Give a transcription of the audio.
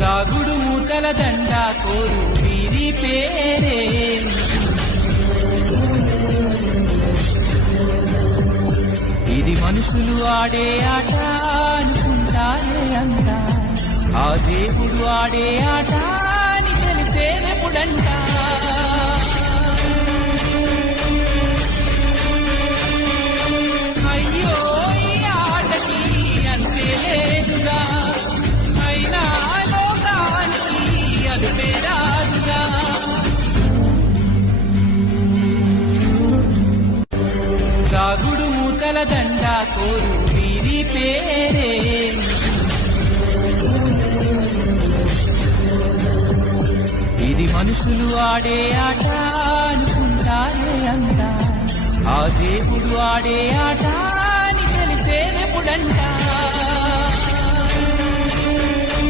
దాగుడు మూతల దండ కోరు వీరి పేరే. ఇది మనుషులు ఆడే ఆట అనుకుంటారే అంతా, ఆ దేవుడు ఆడే ఆట అని తెలిసేదెప్పుడంట. అయ్యో ఈ ఆటకి అంతే లేదుగా, అయినా లోకానికి అది పేరాదుగా. దాగుడు మూతల దండ కోరు వీరి పేరే. ఇది మనుషులు ఆడే ఆట అనుకుంటారే అంతా, ఆ దేవుడు ఆడే ఆట అని తెలిసేదెప్పుడంట.